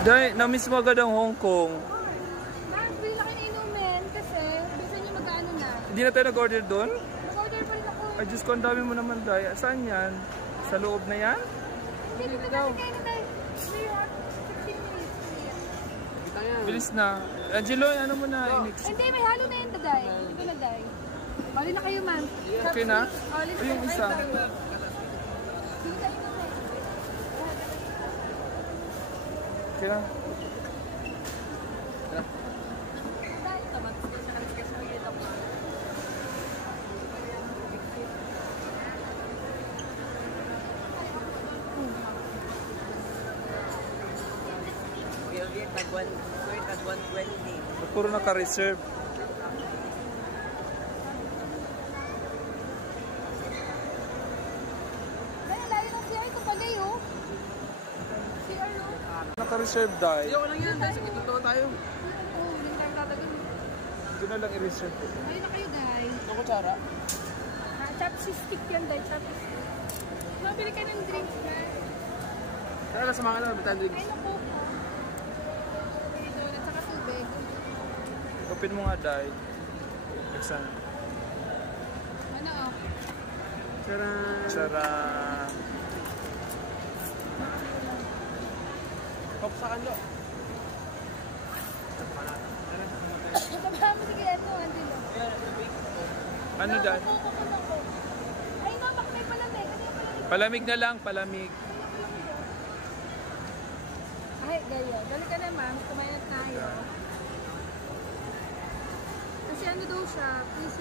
Dahil, na-miss mo agad ang Hong Kong. Ma'am, bili na kayo na inumin kasi bisa nyo mag-ano na. Hindi na tayo nag-order doon? Nag-order pa rin ako. Ay, Diyos ko, ang dami mo naman, Day. Saan yan? Sa loob na yan? Hindi, dito natin kayo na tayo. 16 minutes. Bilis na. Angelo, ano mo na? Hindi, may halo na yun, Daday. Hindi na, Day. Bali na kayo, ma'am. Okay na? Bali na Ay, yung isa. Bili kayo na, ma'am. Okay na. Tag 120. Puro naka-reserve. Kaya layo ng CR ito pagay, oh. CR, oh. Naka-reserve, Day. Hindi, walang yan. Dahil sige, totoo tayo. Oo, hindi tayo tatagal. Ito na lang i-reserve. Ayun na kayo, Day. Ito ko, Chara. Chopstick stick yan, Day. Chopstick. Mabili ka ng drinks, na. Tara, nasa mga na, bitan drinks. Ay, naku. Ito, at saka tubig. Open mo nga, Day. Exam. Ano, oh? Chara. Tsara. Pop sa kanlo. Sabahan mo, sige, ito, Angelo. Ano, Day? Ay, no, makmay pala, Day. Kanina pala. Palamig na lang, palamig. Ay, ganyan. Dali ka na, ma'am. Kumain na tayo. Kasi ano daw siya, PC